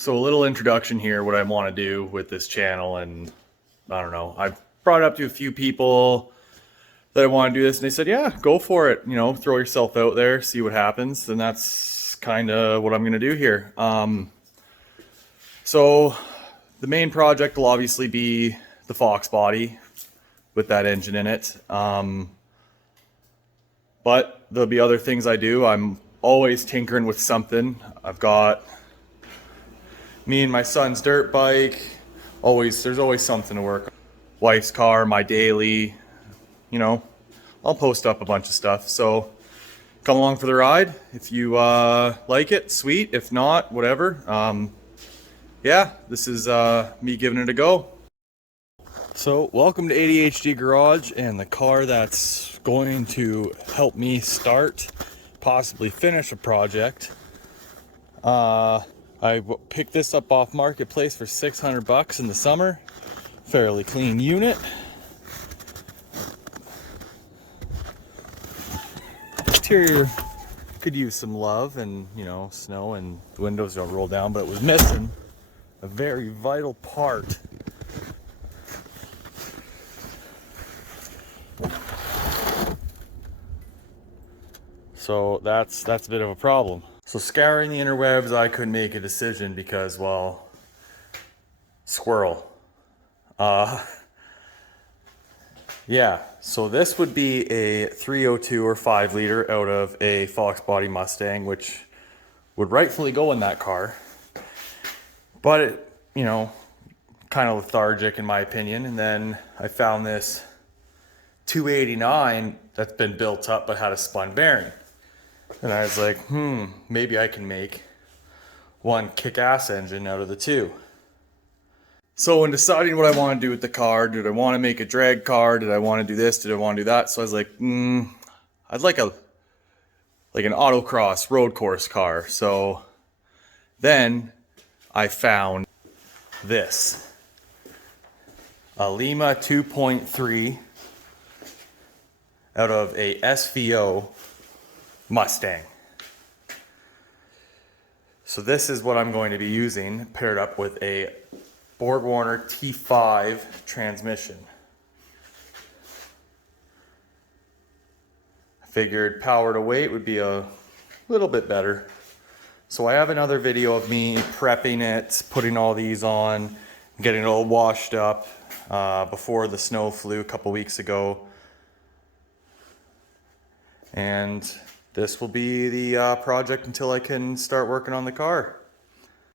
So a little introduction here, what I want to do with this channel, and I don't know, I've brought it up to a few people that I want to do this, and they said, yeah, go for it, throw yourself out there, see what happens, and that's kind of what I'm going to do here. So the main project will obviously be the Fox body with that engine in it, but there'll be other things I do. I'm always tinkering with something. I've got me and my son's dirt bike. There's always something to work on. Wife's car, my daily, I'll post up a bunch of stuff. So come along for the ride. If you like it, sweet. If not, whatever. Yeah, this is me giving it a go. So welcome to ADHD Garage, and the car that's going to help me start, possibly finish a project. I picked this up off Marketplace for $600 in the summer. Fairly clean unit. Interior could use some love, and snow, and the windows don't roll down, but it was missing a very vital part. So that's a bit of a problem. So scouring the interwebs, I couldn't make a decision because, well, squirrel. Yeah, so this would be a 302 or 5 liter out of a Fox body Mustang, which would rightfully go in that car. But it, kind of lethargic in my opinion. And then I found this 289 that's been built up but had a spun bearing. And I was like, maybe I can make one kick-ass engine out of the two. So when deciding what I want to do with the car, did I want to make a drag car? Did I want to do this? Did I want to do that? So I was like, I'd like an autocross road course car. So then I found this, a Lima 2.3 out of a SVO Mustang. So this is what I'm going to be using, paired up with a BorgWarner T5 transmission. I figured power to weight would be a little bit better. So I have another video of me prepping it, putting all these on, getting it all washed up before the snow flew a couple weeks ago. And this will be the project until I can start working on the car.